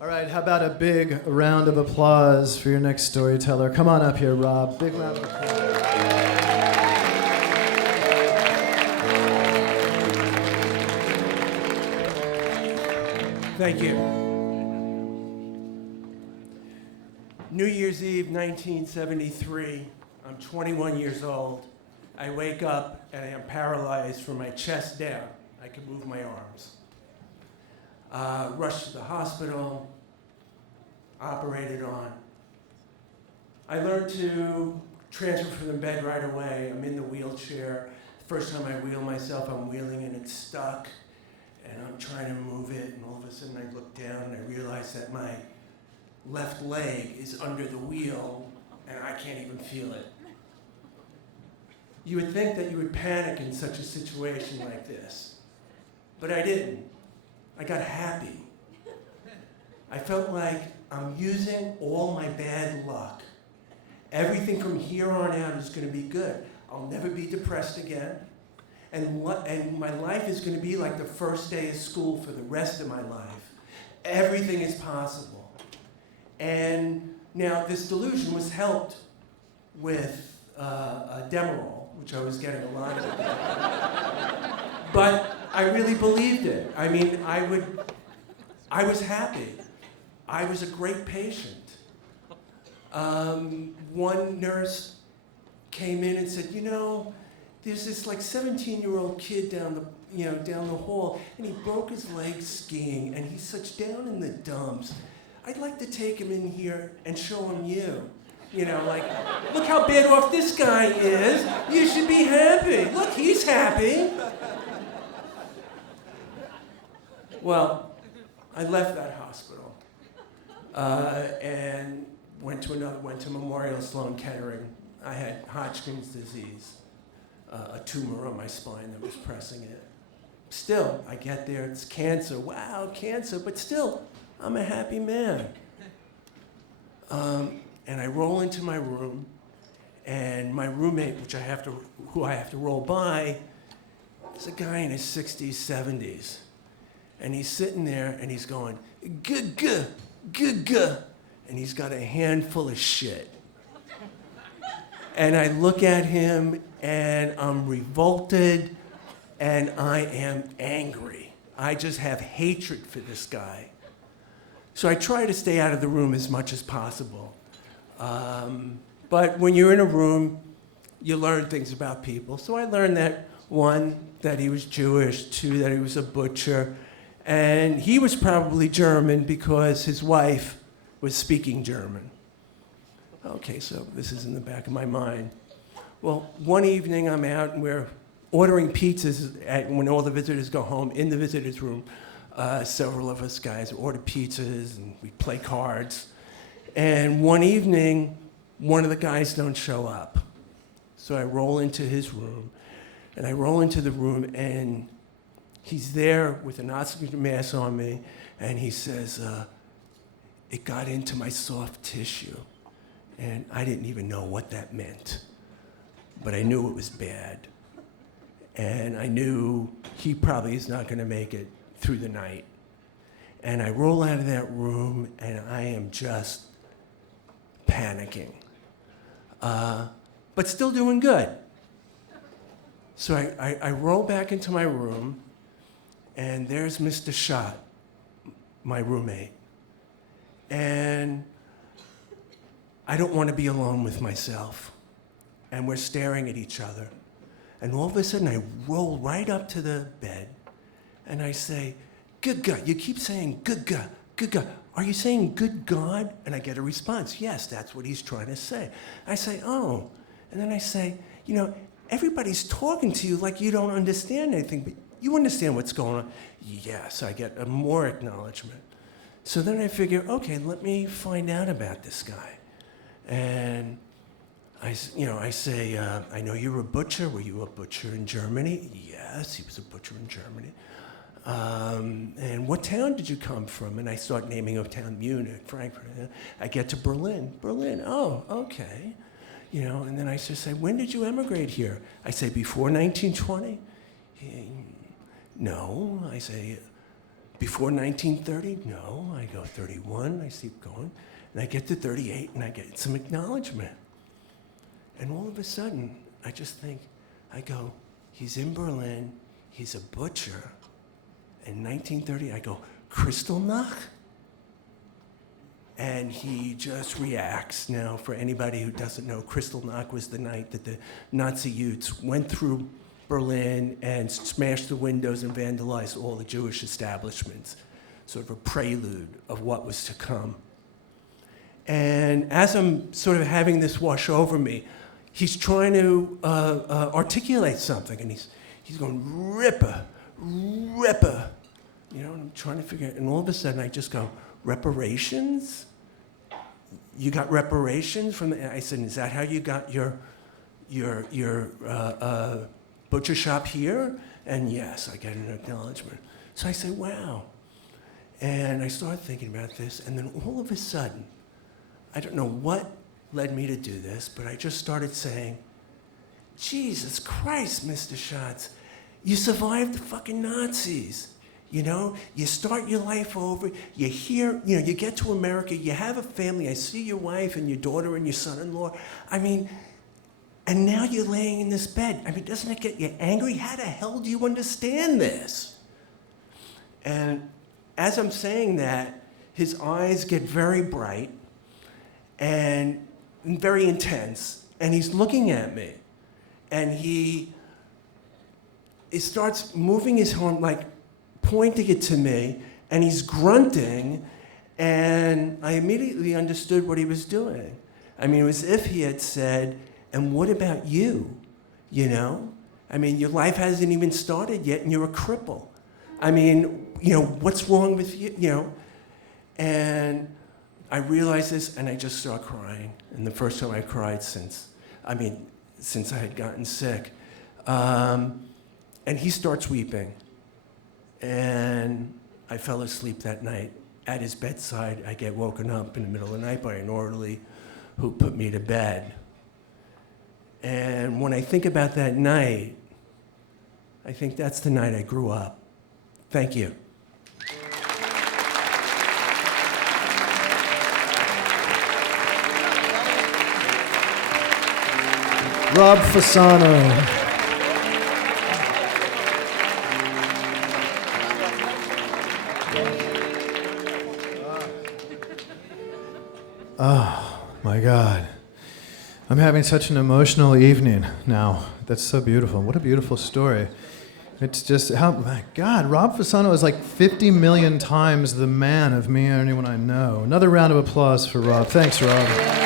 All right, how about a big round of applause for your next storyteller? Come on up here, Rob. Big round of applause. Thank you. New Year's Eve, 1973. I'm 21 years old. I wake up and I am paralyzed from my chest down. I can move my arms. Rushed to the hospital, operated on. I learned to transfer from the bed right away. I'm in the wheelchair. First time I wheel myself, I'm wheeling and it's stuck. And I'm trying to move it, and all of a sudden I look down and I realize that my left leg is under the wheel and I can't even feel it. You would think that you would panic in such a situation like this, but I didn't. I got happy. I felt like I'm using all my bad luck. Everything from here on out is going to be good. I'll never be depressed again. And my life is going to be like the first day of school for the rest of my life. Everything is possible. And now this delusion was helped with Demerol, which I was getting a lot of. But I really believed it. I mean, I was happy. I was a great patient. One nurse came in and said, you know, there's this like 17-year-old kid down the hall, and he broke his leg skiing, and he's such down in the dumps. I'd like to take him in here and show him you. You know, like, look how bad off this guy is. You should be happy. Look, he's happy. Well, I left that hospital and went to Memorial Sloan Kettering. I had Hodgkin's disease. A tumor on my spine that was pressing it. Still, I get there, it's cancer. Wow, cancer, but still, I'm a happy man. And I roll into my room, and my roommate, who I have to roll by, is a guy in his 60s, 70s. And he's sitting there, and he's going, guh, and he's got a handful of shit. And I look at him, and I'm revolted, and I am angry. I just have hatred for this guy. So I try to stay out of the room as much as possible. But when you're in a room, you learn things about people. So I learned that, one, that he was Jewish, two, that he was a butcher, and he was probably German because his wife was speaking German. Okay, so this is in the back of my mind. Well, one evening I'm out and we're ordering pizzas when all the visitors go home in the visitors' room. Several of us guys order pizzas and we play cards. And one evening, one of the guys don't show up. So I roll into his room, and I roll into the room, and he's there with an oxygen mask on me, and he says, it got into my soft tissue. And I didn't even know what that meant, but I knew it was bad. And I knew he probably is not going to make it through the night. And I roll out of that room, and I am just panicking, but still doing good. So I roll back into my room, and there's Mr. Schott, my roommate. And I don't want to be alone with myself. And we're staring at each other. And all of a sudden, I roll right up to the bed, and I say, good God. You keep saying, good God, good God. Are you saying good God? And I get a response, yes, that's what he's trying to say. I say, oh. And then I say, you know, everybody's talking to you like you don't understand anything, but you understand what's going on. Yes, I get more acknowledgement. So then I figure, okay, let me find out about this guy. And I say, I know you're a butcher. Were you a butcher in Germany? Yes, he was a butcher in Germany. And what town did you come from? And I start naming a town, Munich, Frankfurt. I get to Berlin. Berlin, oh, okay. You know, and then I just say, when did you emigrate here? I say, before 1920? No, I say, before 1930? No. I go 31, I keep going. And I get to 38 and I get some acknowledgement. And all of a sudden, I just think, I go, he's in Berlin, he's a butcher. In 1930, I go, Kristallnacht? And he just reacts. Now, for anybody who doesn't know, Kristallnacht was the night that the Nazi youths went through Berlin and smashed the windows and vandalized all the Jewish establishments, sort of a prelude of what was to come. And as I'm sort of having this wash over me, he's trying to articulate something, and he's going, Ripper, Ripper. You know, and I'm trying to figure it, and all of a sudden I just go, reparations? You got reparations from the, I said, is that how you got your butcher shop here? And yes, I get an acknowledgement. So I say, wow. And I started thinking about this, and then all of a sudden, I don't know what led me to do this, but I just started saying, Jesus Christ, Mr. Schatz, you survived the fucking Nazis. You know, you start your life over, you hear, you know, you get to America, you have a family, I see your wife and your daughter and your son-in-law. I mean, and now you're laying in this bed. I mean, doesn't it get you angry? How the hell do you understand this? And as I'm saying that, his eyes get very bright and very intense, and he's looking at me. And he starts moving his arm, like, pointing it to me, and he's grunting, and I immediately understood what he was doing. I mean, it was as if he had said, and what about you? You know? I mean, your life hasn't even started yet, and you're a cripple. I mean, you know, what's wrong with you? You know? And I realized this, and I just started crying. And the first time I cried since I had gotten sick. And he starts weeping. And I fell asleep that night. At his bedside, I get woken up in the middle of the night by an orderly who put me to bed. And when I think about that night, I think that's the night I grew up. Thank you. Rob Fasano. Oh, my God. I'm having such an emotional evening now. That's so beautiful. What a beautiful story. It's just, my God, Rob Fasano is like 50 million times the man of me or anyone I know. Another round of applause for Rob. Thanks, Rob.